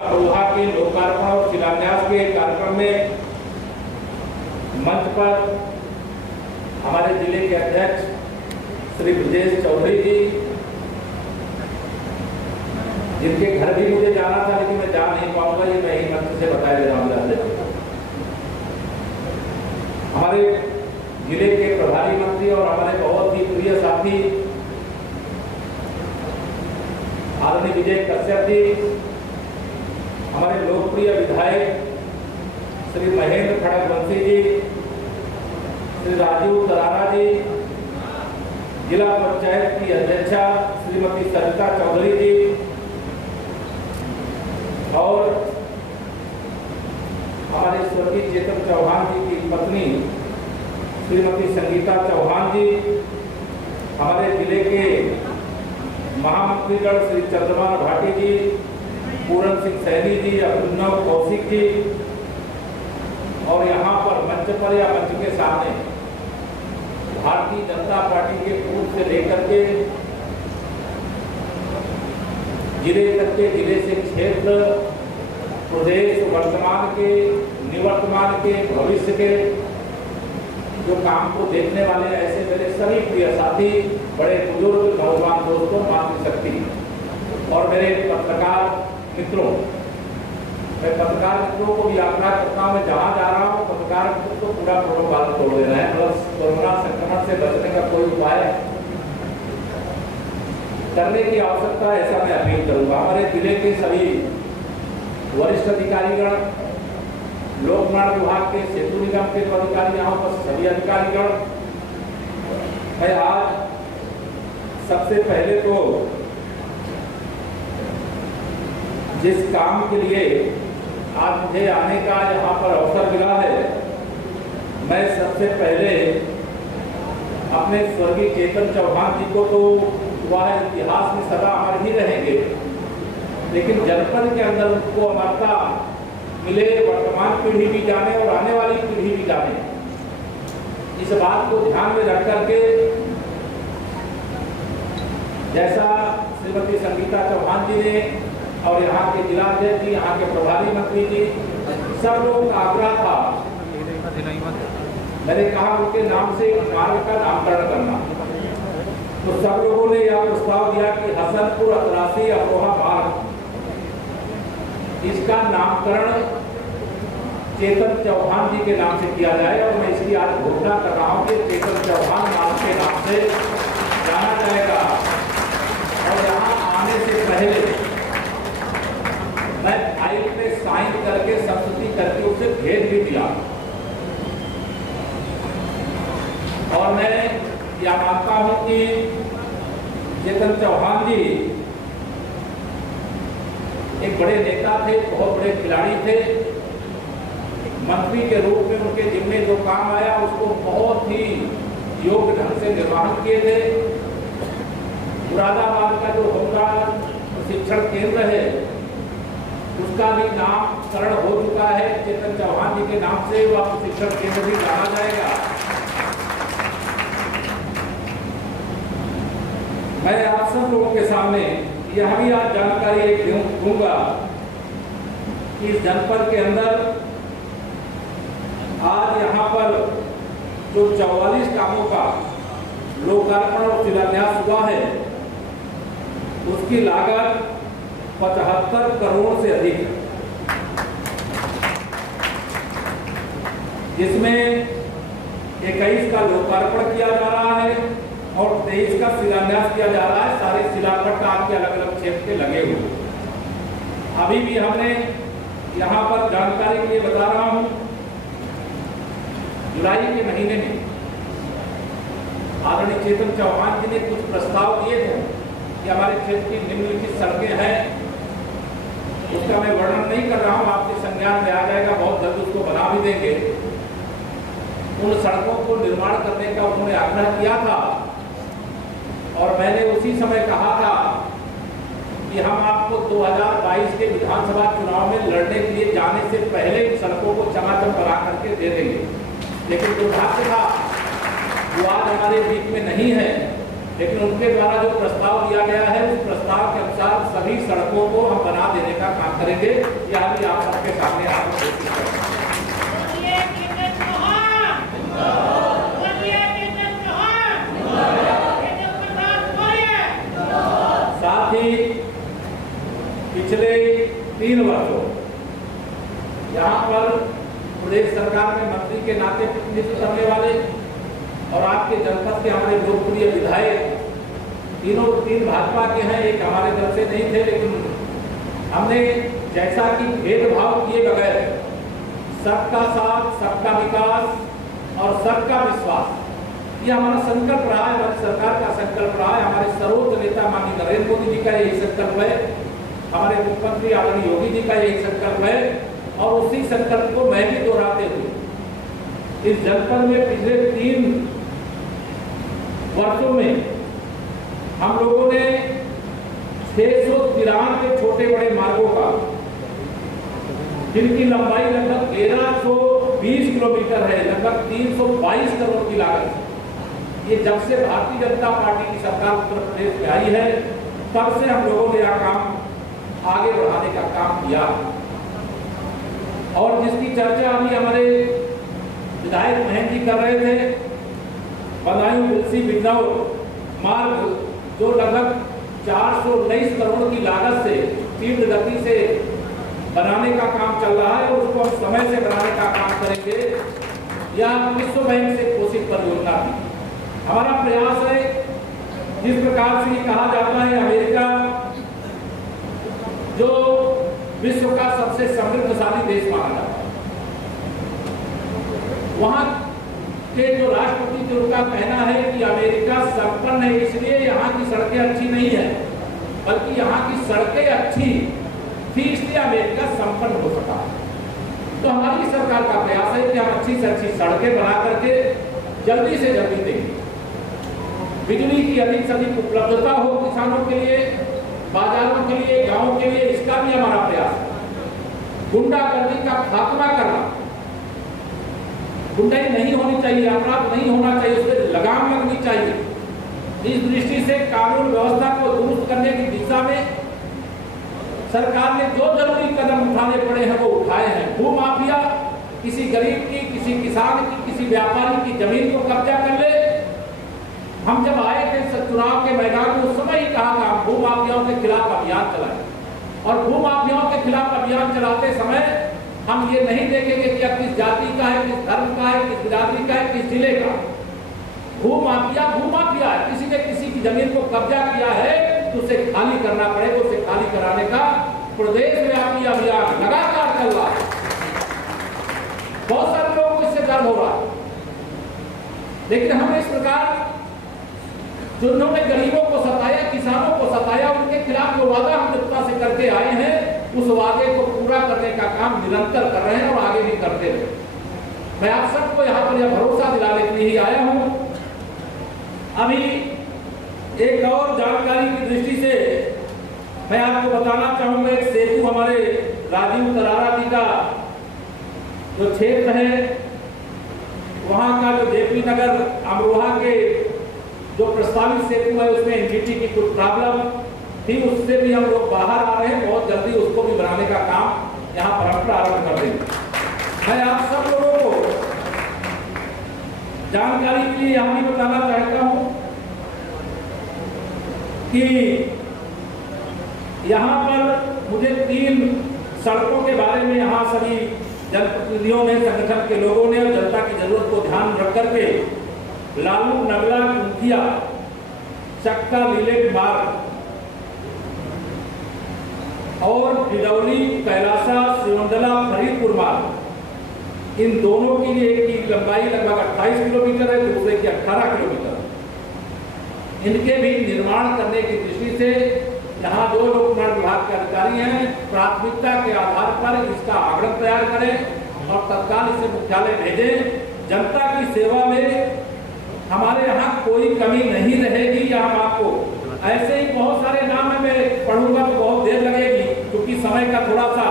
लोहा के लोकार्पण और शिलान्यास के कार्यक्रम में मंच पर हमारे जिले के अध्यक्ष श्री ब्रजेश चौधरी जी, जिनके घर भी मुझे जाना था लेकिन मैं जा नहीं पाऊंगा, ये मैं ही मंच से बताया दे रहा हूँ। हमारे जिले के प्रभारी मंत्री और हमारे बहुत ही प्रिय साथी आदरणीय विजय कश्यप जी, हमारे लोकप्रिय विधायक श्री महेंद्र खड़गवंशी जी, श्री राजीव तरारा जी, जिला पंचायत की अध्यक्षा श्रीमती सरिता चौधरी जी और हमारे स्वर्गीय चेतन चौहान जी की पत्नी श्रीमती संगीता चौहान जी, हमारे जिले के महामंत्रीगण श्री चंद्रमान भाटी जी, पूरन सिंह सैनी जी, अभिनव कौशिक जी और यहाँ पर मंच पर या मंच के सामने भारतीय जनता पार्टी के पूर्व से लेकर के जिले तक के, जिले से क्षेत्र, प्रदेश, वर्तमान के, निवर्तमान के, भविष्य के जो काम को देखने वाले ऐसे मेरे सभी प्रिय साथी, बड़े बुजुर्ग, नौजवान दोस्तों, मातृशक्ति और मेरे पत्रकार मित्रों, मैं पत्रकार मित्रों को भी आग्रह करता हूँ, मैं जहाँ जा रहा हूँ पत्रकार मित्रों को पूरा प्रोटोकॉल तोड़ देना है, बस कोरोना संक्रमण से बचने का कोई उपाय करने की आवश्यकता है, ऐसा मैं अपील करूँगा। हमारे जिले के सभी वरिष्ठ अधिकारीगण, लोक निर्माण विभाग के, सेतु निगम के अधिकारी, यहाँ पर सभी अधिकारीगण, मैं आज सबसे पहले तो जिस काम के लिए आज मुझे आने का यहाँ पर अवसर मिला है, मैं सबसे पहले अपने स्वर्गीय चेतन चौहान जी को तो वह इतिहास में सदा अमर ही रहेंगे, लेकिन जनपद के अंदर उनको अमरता मिले, वर्तमान पीढ़ी भी जाने और आने वाली पीढ़ी भी जाने, इस बात को ध्यान में रख करके जैसा श्रीमती संगीता चौहान जी ने और यहाँ के जिलाध्यक्ष जी, यहाँ के प्रभारी मंत्री जी, सब लोगों का आग्रह था, मैंने कहा उनके नाम से मार्ग का नामकरण करना, तो सब लोगों ने यह प्रस्ताव दिया कि हसनपुर अतरासी अमरोहा मार्ग, इसका नामकरण चेतन चौहान जी के नाम से किया जाए और मैं इसकी आज घोषणा कर रहा हूँ कि चेतन चौहान नाम के नाम से जाना जाएगा। और यहाँ आने से पहले मैं फाइल पे साइन करके संस्तुति करके उसे भेज भी दिया और मैं यह मानता हूं कि चेतन चौहान जी एक बड़े नेता थे, बहुत बड़े खिलाड़ी थे, मंत्री के रूप में उनके जिम्मे जो काम आया उसको बहुत ही योग्य ढंग से निर्वहन किए थे। मुरादाबाद का जो होमगार्ड प्रशिक्षण केंद्र है उसका भी नामकरण हो चुका है, चेतन चौहान जी के नाम से वह प्रशिक्षण केंद्र भी जाना जाएगा। मैं आप सब लोगों के सामने यह भी आज जानकारी एक दूंगा कि इस जनपद के अंदर आज यहाँ पर जो 44 कामों का लोकार्पण और शिलान्यास हुआ है उसकी लागत 75 करोड़ से अधिक है, जिसमें 21 का लोकार्पण किया जा रहा है और 23 का शिलान्यास किया जा रहा है। सारे शिलापट आपके अलग अलग क्षेत्र के लगे हुए। अभी भी हमने यहाँ पर जानकारी के लिए बता रहा हूँ, जुलाई के महीने में आदरणीय चेतन चौहान जी ने कुछ प्रस्ताव दिए थे कि हमारे क्षेत्र की निम्नलिखित सड़कें हैं, उसका मैं वर्णन नहीं कर रहा हूँ, आपके संज्ञान में आ जाएगा, बहुत जल्द उसको बना भी देंगे। उन सड़कों को निर्माण करने का उन्होंने आग्रह किया था और मैंने उसी समय कहा था कि हम आपको 2022 के विधानसभा चुनाव में लड़ने के लिए जाने से पहले इन सड़कों को चमाचम बना करके दे देंगे, लेकिन दुर्भाग्य था वो आज हमारे बीच में नहीं है। लेकिन उनके द्वारा जो प्रस्ताव दिया गया है उस प्रस्ताव के अनुसार सभी सड़कों को हम बना देने का काम करेंगे। यह भी आप सबके सामने आप कोशिश करेंगे। साथ ही पिछले 3 वर्षों यहाँ पर प्रदेश सरकार में मंत्री के नाते प्रतिनिधित्व करने वाले और आपके जनपद के हमारे लोकप्रिय विधायक तीन भाजपा के हैं, एक हमारे दल से नहीं थे, लेकिन हमने जैसा कि भेदभाव किए बगैर सबका साथ, सबका विकास और सबका विश्वास, ये हमारा संकल्प रहा है, हमारी सरकार का संकल्प रहा है, हमारे सर्वोच्च नेता माननीय नरेंद्र मोदी जी का यही संकल्प है, हमारे मुख्यमंत्री आदरणीय योगी जी का यही संकल्प है। और उसी संकल्प को मैं भी दोहराते हुए इस जनपद में पिछले 3 वर्षों में हम लोगों ने 693 छोटे बड़े मार्गों का, जिनकी लंबाई लगभग 1320 किलोमीटर है, लगभग 322 करोड़ की लागत। ये जब से भारतीय जनता पार्टी की सरकार उत्तर प्रदेश में आई है तब से हम लोगों ने यह काम आगे बढ़ाने का काम किया। और जिसकी चर्चा अभी हमारे विधायक महेंद्र जी कर रहे थे, बदायूं तुलसी बिजनौर मार्ग जो लगभग 419 करोड़ की लागत से तीव्र गति से बनाने का काम चल रहा है और उसको हम समय से बनाने का काम करेंगे। यह विश्व बैंक से घोषित परियोजना थी। हमारा प्रयास है, जिस प्रकार से कहा जाता है अमेरिका जो विश्व का सबसे समृद्धशाली देश माना जाता है, वहां के जो राष्ट्रपति जी उनका कहना है कि अमेरिका संपन्न है इसलिए यहाँ की सड़कें अच्छी नहीं है, बल्कि यहाँ की सड़कें अच्छी थी इसलिए अमेरिका संपन्न हो सका। तो हमारी सरकार का प्रयास है कि हम अच्छी से अच्छी सड़कें बना करके जल्दी से जल्दी देंगे। बिजली की अधिक से अधिक उपलब्धता हो किसानों के लिए, बाजारों के लिए, गांवों के लिए, इसका भी हमारा प्रयास है। गुंडागर्दी का खात्मा करना, गुंडाई नहीं होनी चाहिए, अपराध नहीं होना चाहिए, उस पर लगाम लगनी चाहिए। इस दृष्टि से कानून व्यवस्था को दुरुस्त करने की दिशा में सरकार ने जो जरूरी कदम उठाने पड़े हैं वो उठाए हैं। भू माफिया किसी गरीब की, किसी किसान की, किसी व्यापारी की जमीन को कब्जा कर ले, हम जब आए थे चुनाव के मैदान में उस समय ही कहा था भू माफियाओं के खिलाफ अभियान चलाएं। और भू माफियाओं के खिलाफ अभियान चलाते समय हम ये नहीं देखेंगे कि अब किस जाति का है, किस धर्म का है, किस बिरादरी का है, किस जिले का। भू माफिया है, किसी ने किसी की जमीन को कब्जा किया है तो उसे खाली करना पड़ेगा। उसे खाली कराने का प्रदेश व्यापी अभियान लगातार चल रहा है। बहुत सारे लोगों को इससे दर्द हो रहा है, लेकिन हम इस प्रकार जिन्होंने गरीबों को सताया, किसानों को सताया, उनके खिलाफ जो वादा हम जनता से करके आए हैं उस वादे को पूरा करने का काम निरंतर कर रहे हैं और आगे भी करते रहे। मैं आप सबको यहाँ पर यह भरोसा दिलाने के लिए ही आया हूँ। अभी एक और जानकारी की दृष्टि से मैं आपको बताना चाहूंगा, एक सेतु हमारे राजीव तरारा जी का जो क्षेत्र है वहां का जो जेपी नगर अमरोहा के जो प्रस्तावित सेतु है उसमें एनजीटी की कुछ प्रॉब्लम थी, उससे भी हम लोग बाहर आ रहे हैं। बहुत जल्दी उसको भी बनाने का काम यहाँ पर हम प्रारंभ कर देंगे। मैं आप सब लोगों को जानकारी के लिए यहाँ भी बताना चाहता हूँ कि यहाँ पर मुझे 3 सड़कों के बारे में यहाँ सभी जनप्रतिनिधियों ने, संगठन के लोगों ने और जनता की जरूरत को ध्यान रख करके लालू नगला कुंथिया चक्का लीलेट मार्ग और डिडौली कैलासा सिमंदला फरीदपुर मार्ग, इन दोनों के लिए एक की लंबाई लगभग 28 किलोमीटर है, दूसरे की 18 किलोमीटर। इनके भी निर्माण करने की दृष्टि से यहाँ जो लोक निर्माण विभाग के अधिकारी हैं प्राथमिकता के आधार पर इसका आगत तैयार करें और तत्काल इसे मुख्यालय भेजें। जनता की सेवा में हमारे यहाँ कोई कमी नहीं रहेगी। या हम आपको ऐसे ही बहुत सारे नाम है, मैं पढ़ूंगा तो बहुत देर लगेगी क्योंकि समय का थोड़ा सा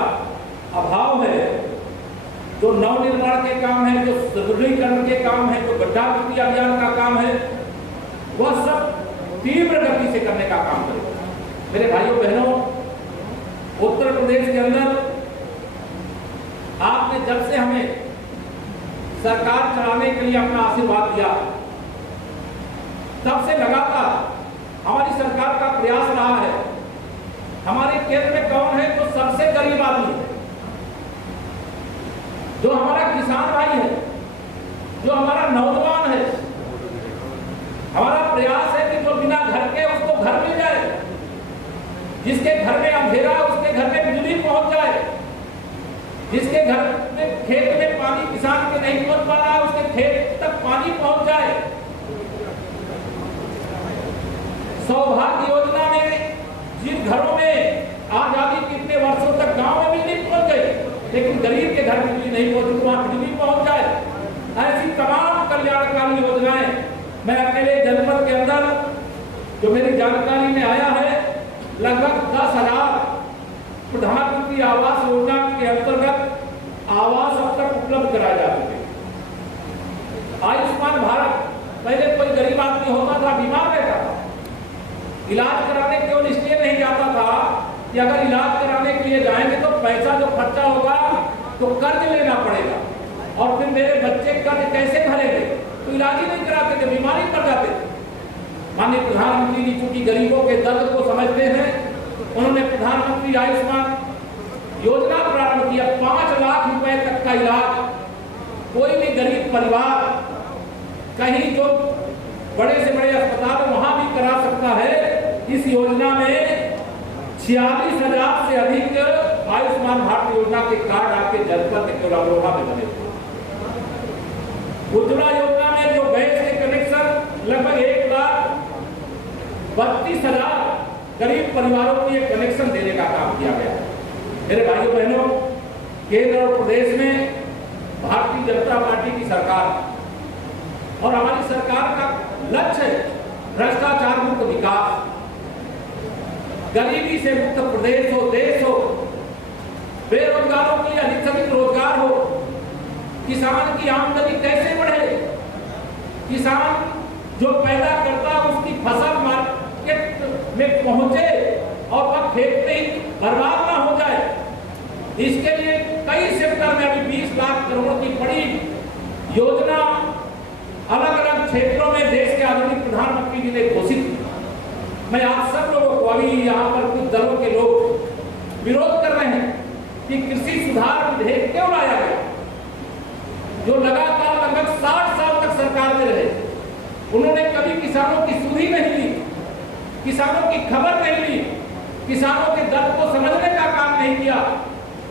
अभाव है। जो नवनिर्माण के काम है, जो सुदृढ़ीकरण के काम है, जो गड्ढा पूर्ति अभियान का काम है, वह सब तीव्र गति से करने का काम करेगा। मेरे भाइयों बहनों, उत्तर प्रदेश के अंदर आपने जब से हमें सरकार चलाने के लिए अपना आशीर्वाद दिया, तब से लगातार हमारी सरकार का प्रयास रहा है। हमारे केंद्र में कौन है? तो सबसे गरीब आदमी है, जो हमारा किसान भाई है, जो हमारा नौजवान है। हमारा प्रयास है कि जो बिना घर के उसको घर मिल जाए, जिसके घर में अंधेरा उसके घर में बिजली पहुंच जाए, जिसके घर में खेत में पानी किसान के नहीं पहुंच पा रहा उसके खेत तक पानी पहुंच जाए। सौभाग्य योजना में जिन घरों में आजादी के इतने वर्षों तक गांव में बिजली पहुंच गई, लेकिन गरीब के घर बिजली नहीं पहुंची, तो वहां बिजली पहुंच जाए। ऐसी तमाम कल्याणकारी योजनाएं मैं अकेले जनपद के अंदर जो मेरी जानकारी में आया है, लगभग 10,000 प्रधानमंत्री आवास योजना के अंतर्गत आवास अब तक उपलब्ध कराए जा चुके। आयुष्मान भारत, पहले कोई गरीब आदमी होता था, बीमार रहता था, इलाज कराने केवल इसलिए नहीं जाता था कि अगर इलाज कराने के लिए जाएंगे तो पैसा जो खर्चा होगा तो कर्ज लेना पड़ेगा, और फिर मेरे बच्चे कर्ज कैसे भरेंगे, तो इलाज ही नहीं कराते थे, बीमारी पड़ जाते थे। माननीय प्रधानमंत्री जी चूंकि गरीबों के दर्द को समझते हैं, उन्होंने प्रधानमंत्री आयुष्मान योजना प्रारंभ किया। 5 लाख रुपए तक का इलाज कोई भी गरीब परिवार कहीं जो बड़े से बड़े अस्पताल वहां भी करा सकता है। इस योजना में 46,000 से अधिक आयुष्मान भारत योजना के कार्ड आपके जनपद के अमरोहा में बने थे। उज्ज्वला योजना में जो गैस के कनेक्शन लगभग 1,32,000 गरीब परिवारों को ये कनेक्शन देने का काम किया गया। मेरे भाइयों बहनों, केंद्र और प्रदेश में भारतीय जनता पार्टी की सरकार और हमारी सरकार का लक्ष्य है भ्रष्टाचार मुक्त विकास, गरीबी से मुक्त प्रदेश हो, देश हो, बेरोजगारों के लिए अधिक से अधिक रोजगार हो, किसान की आमदनी कैसे बढ़े, किसान जो पैदा करता उसकी फसल मार्केट में पहुंचे और वह खेत में ही बर्बाद ना हो जाए। इसके लिए कई सेक्टर में अभी 20 लाख करोड़ की बड़ी योजना अलग अलग क्षेत्रों में देश के आदरणीय प्रधानमंत्री जी ने घोषित की। मैं आप सब लोगों को, अभी यहाँ पर कुछ दलों के लोग विरोध कर रहे हैं कि कृषि सुधार विधेयक क्यों लाया गया, जो लगातार लगभग 60 साल तक सरकार में रहे, उन्होंने कभी किसानों की सुधी नहीं ली, किसानों की खबर नहीं ली, किसानों के दर्द को समझने का काम नहीं किया।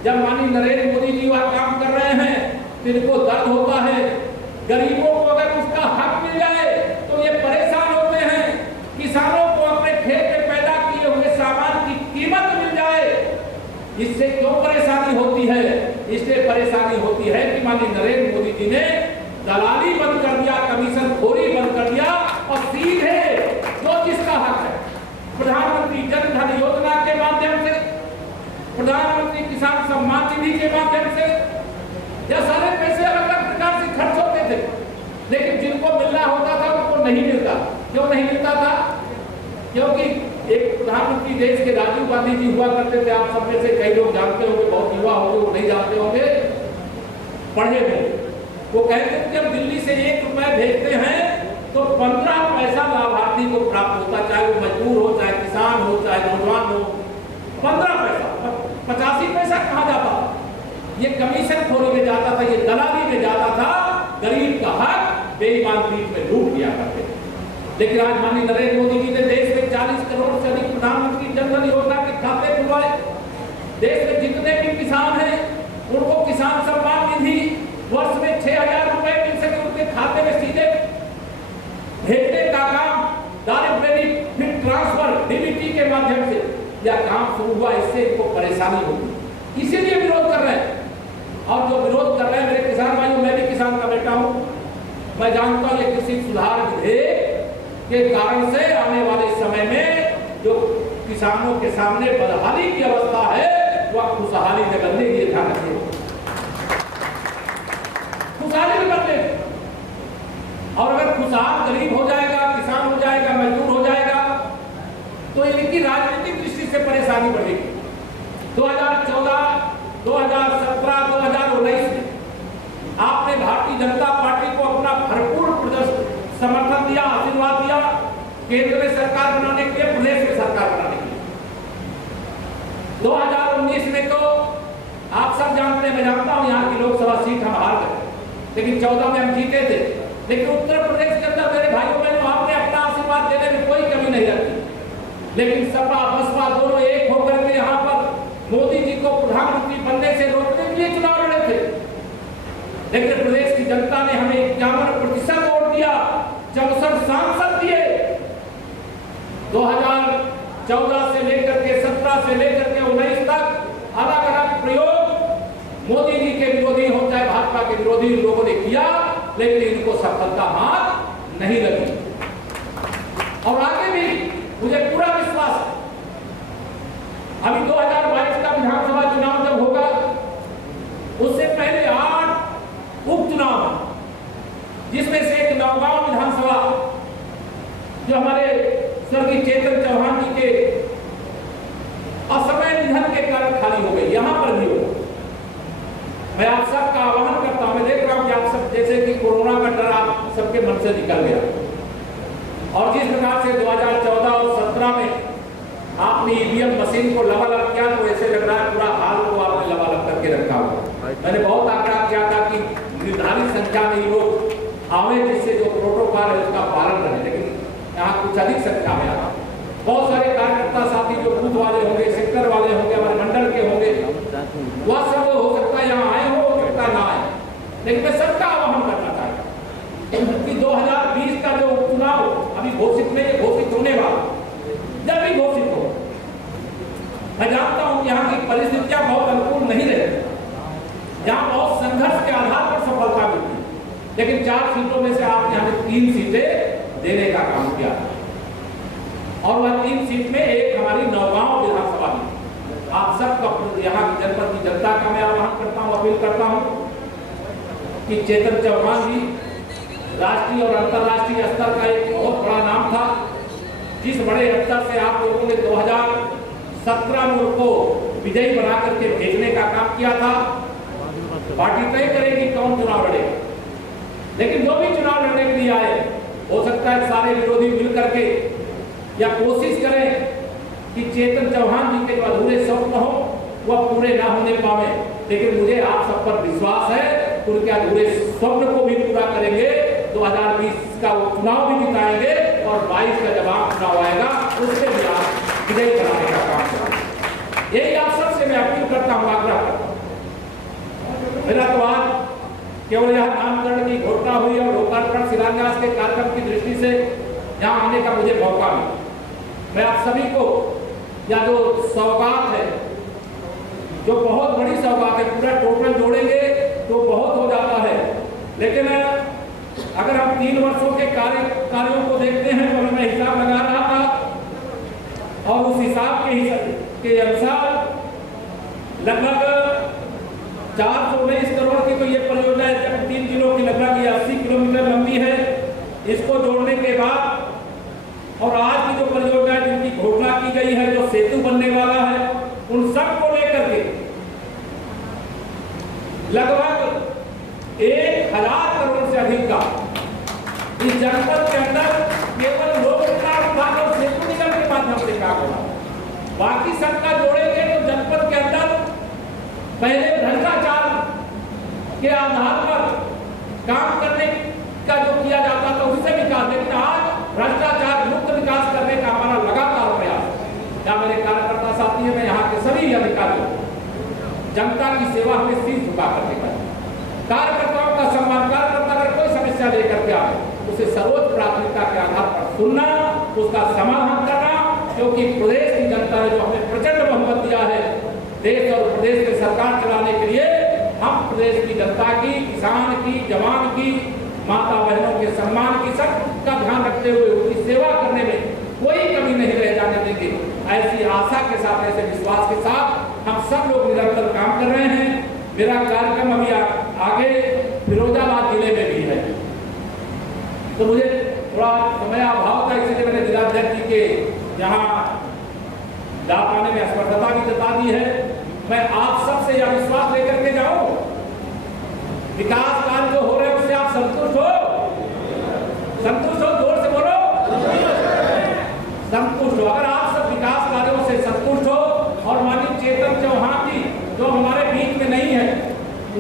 जब माननीय नरेंद्र मोदी जी वह काम कर रहे हैं तो इनको दर्द होता है। गरीबों को अगर उसका हक मिल जाए तो ये परेशान होते हैं। किसानों को अपने खेत में पैदा किए हुए सामान की कीमत मिल जाए, इससे क्यों परेशानी होती है? इसलिए परेशानी होती है कि माननीय नरेंद्र मोदी जी ने दलाली बंद कर दिया, कमीशन खोरी बंद कर दिया और सीधे जो जिसका हक है, प्रधानमंत्री जन धन योजना के माध्यम से, प्रधानमंत्री किसान सम्मान निधि के माध्यम से, यह सारे पैसे अलग अलग प्रकार से खर्च होते थे, लेकिन जिनको मिलना होता था उनको नहीं मिलता। क्यों नहीं मिलता था? क्योंकि एक प्रधानमंत्री देश के राजीव गांधी जी हुआ करते थे, आप सब में से कई लोग जानते होंगे, बहुत युवा होंगे वो नहीं जानते होंगे, पढ़े हुए। वो कहते थे जब दिल्ली से 1 रुपए भेजते हैं तो 15 पैसा लाभार्थी को प्राप्त होता, चाहे वो मजदूर हो, चाहे किसान हो, चाहे नौजवान हो। 15 पैसा, 85 पैसा कहाँ जाता? ये कमीशन खोरी में जाता था, ये दलाली में जाता था। गरीब का हक बेईमान बीच में लूट लिया करते थे। लेकिन आज माननीय नरेंद्र मोदी जी ने देश में 40 करोड़ से अधिक प्रधानमंत्री जन धन योजना के खाते खुलवाए। देश में जितने भी किसान हैं उनको किसान सम्मान निधि वर्ष में 6,000 रुपए मिल सके उनके खाते में सीधे भेजने का काम डायरेक्ट बेनिफिट ट्रांसफर डीबीटी के माध्यम से यह काम शुरू हुआ। इससे इनको परेशानी होगी, इसीलिए विरोध कर रहे हैं। और जो विरोध कर रहे हैं मेरे किसान भाइयों, मैं भी किसान का बेटा हूं, मैं जानता हूं ये कृषि सुधार विधेयक के कारण से आने वाले समय में जो किसानों के सामने बदहाली की अवस्था है वह खुशहाली में बदलने की ध्यान रखिए, खुशहाली में बदले। और अगर खुशहाल गरीब हो जाएगा, किसान हो जाएगा, मजदूर हो जाएगा की राजनीतिक दृष्टि से परेशानी बढ़ेगी। 2014, 2017, 2019 में आपने भारतीय जनता पार्टी को अपना भरपूर समर्थन दिया, आशीर्वाद दिया केंद्र में सरकार बनाने के लिए, प्रदेश में सरकार बनाने के लिए। 2019 में तो आप सब जानते हैं, मैं जानता हूं यहाँ की लोकसभा सीट हम हार गए, लेकिन 14 में हम जीते थे। लेकिन उत्तर प्रदेश के अंदर मेरे भाइयों बहनों आपने अपना आशीर्वाद देने में कोई कमी नहीं रखी। लेकिन सपा बसपा दोनों एक होकर के यहाँ पर मोदी जी को प्रधानमंत्री बनने से रोकने के लिए चुनाव लड़े थे। लेकिन प्रदेश की जनता ने हमें 51% वोट दिया, 64 सांसद दिए। 2014 से लेकर के 17 से लेकर के 19 तक अलग अलग प्रयोग मोदी जी के विरोधी हो चाहे भाजपा के विरोधी लोगों ने किया, लेकिन इनको सफलता हाथ नहीं लगी। और आगे भी मुझे पूरा विश्वास है, अभी 2022 का विधानसभा चुनाव जब होगा, उससे पहले 8 उपचुनाव, जिसमें से एक नौगांव विधानसभा जो हमारे स्वर्गीय चेतन चौहान जी के असमय निधन के कारण खाली हो गई, यहां पर भी होगा। मैं आप सबका आह्वान करता हूं, मैं देख रहा हूं कि आप सब जैसे कि कोरोना का डर आप सबके मन से निकल गया, और जिस प्रकार से 2014 और 17 में आपने ईवीएम मशीन को लबालब किया, तो ऐसे लग रहा है पूरा हाल को आपने लबालब करके रखा हुआ। मैंने बहुत आग्रह किया था कि निर्धारित संख्या में लोग आवे, जिससे जो प्रोटोकॉल है उसका पालन रहे, लेकिन यहाँ कुछ अधिक संख्या में आया। बहुत सारे कार्यकर्ता साथी जो बूथ वाले होंगे, सेक्टर वाले होंगे, हमारे मंडल के होंगे, वह सब हो सकता है यहाँ आए, हो सकता ना आए, लेकिन मैं सबका आह्वान करना चाहता हूँ कि 2020 का जो चुनाव अभी घोषित नहीं, घोषित होने वाला, जब भी घोषित हो, मैं जानता हूँ कि यहाँ की परिस्थितियां बहुत अनुकूल नहीं रहती, यहाँ बहुत संघर्ष के आधार पर सफलता मिलती, लेकिन 4 सीटों में से आपने हमें 3 सीटें देने का काम किया, और वह 3 सीट में एक हमारी नौगांव विधानसभा में। आप सबका यहाँ की जनपद की जनता का मैं आह्वान करता हूँ, अपील करता हूँ कि चेतन चौहान जी राष्ट्रीय और अंतर्राष्ट्रीय स्तर का एक बहुत बड़ा नाम था। जिस बड़े स्तर से आप लोगों ने 2017 में उनको विजयी बना करके भेजने का काम किया था, पार्टी तय करेगी कौन चुनाव लड़ेगा, लेकिन जो भी चुनाव लड़ने के लिए आए, हो सकता है सारे विरोधी मिल करके या कोशिश करें कि चेतन चौहान जी के जो अधूरे स्वप्न हो वह पूरे ना होने पावे, लेकिन मुझे आप सब पर विश्वास है उनके अधूरे स्वप्न को भी पूरा करेंगे। 2020 का वो चुनाव भी जिताएंगे, और 22 का जब आप चुनाव आएगा उससे भी आप विजयी कराने का काम करेंगे। यही आप सबसे मैं अपील करता हूँ, आग्रह करता हूँ। मेरा तो आज केवल यह नामकरण की घोषणा हुई और लोकार्पण शिलान्यास के कार्यक्रम की दृष्टि से यहाँ आने का मुझे मौका मिला। मैं आप सभी को या जो सौगात है, जो बहुत बड़ी सौगात है, पूरा टोटल जोड़ेंगे तो बहुत हो जाता है, लेकिन अगर हम 3 वर्षों के कार्यों को देखते हैं तो मैं हिसाब लगा रहा था, और उस हिसाब के अनुसार लगभग 419 करोड़ की तो ये परियोजना है, 3 जिलों की लगभग 80 किलोमीटर लंबी है। इसको जोड़ने के बाद और आज की जो परियोजना जिनकी घोषणा की गई है, जो सेतु बनने वाला है, उन सब को लेकर के लगभग 1000 करोड़ से अधिक का इस जनपद के अंदर केवल लोक निर्माण विभाग और सेतु निगम के माध्यम से काम होगा। बाकी सबका जोड़ेंगे तो जनपद के अंदर पहले भ्रष्टाचार के आधार पर काम करने का जो किया जाता था उससे विकास, लेकिन आज भ्रष्टाचार मुक्त विकास करने का हमारा लगातार प्रयास। क्या मेरे कार्यकर्ता साथी हैं, मैं यहाँ के सभी अधिकारियों, जनता की सेवा हमें शीश झुका करके करें, कार्यकर्ताओं का सम्मान, कार्यकर्ता अगर कोई समस्या लेकर के आए उसे सर्वोच्च प्राथमिकता के आधार पर सुनना, उसका समाधान करना, क्योंकि प्रदेश की जनता ने जो हमें प्रचंड बहुमत दिया है देश और प्रदेश में सरकार चलाने के लिए, हम प्रदेश की जनता की, किसान की, जवान की, माता बहनों के सम्मान की, सबका ध्यान रखते हुए उनकी सेवा करने में कोई कमी नहीं रह जाने देंगे। ऐसी आशा के साथ, ऐसे विश्वास के साथ हम सब लोग निरंतर काम कर रहे हैं। मेरा कार्यक्रम अभी आगे फिरोजाबाद जिले में भी है, तो मुझे थोड़ा समय अभाव था, इसलिए मैंने जिलाध्यक्ष जी के यहाँ जा पाने में असमर्थता भी जता दी है। मैं आप सबसे यह विश्वास लेकर के जाऊं, विकास कार्य जो हो रहे हैं उससे आप संतुष्ट हो? संतुष्ट हो? जोर से बोलो, संतुष्ट हो। अगर आप सब विकास कार्यों से संतुष्ट हो और माननीय चेतन चौहान जी जो हमारे बीच में नहीं है,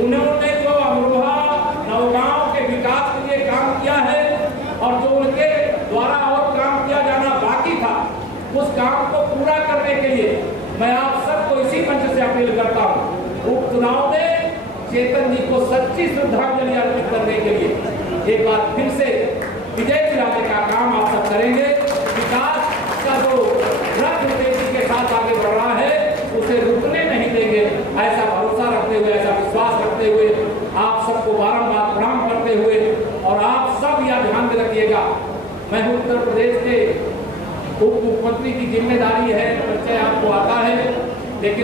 उन्होंने जो अमरोहा नौगांव के विकास के लिए काम किया है और जो उनके द्वारा और काम किया जाना बाकी था, उस काम को पूरा करने के लिए मैं आप सबको इसी मंच से अपील करता हूँ, उपचुनाव में चेतन जी को सच्ची श्रद्धांजलि अर्पित करने के लिए एक बार फिर से विजय दिलाने का काम आप सब करेंगे। विकास का जो रथ तेजी के साथ आगे बढ़ रहा है उसे रुकने नहीं देंगे, ऐसा भरोसा रखते हुए, ऐसा विश्वास रखते हुए, आप सबको बारंबार प्रणाम करते हुए, और आप सब यह ध्यान में रखिएगा, मैं उत्तर प्रदेश के उप मुख्यमंत्री की जिम्मेदारी है, परिचय आपको आता है।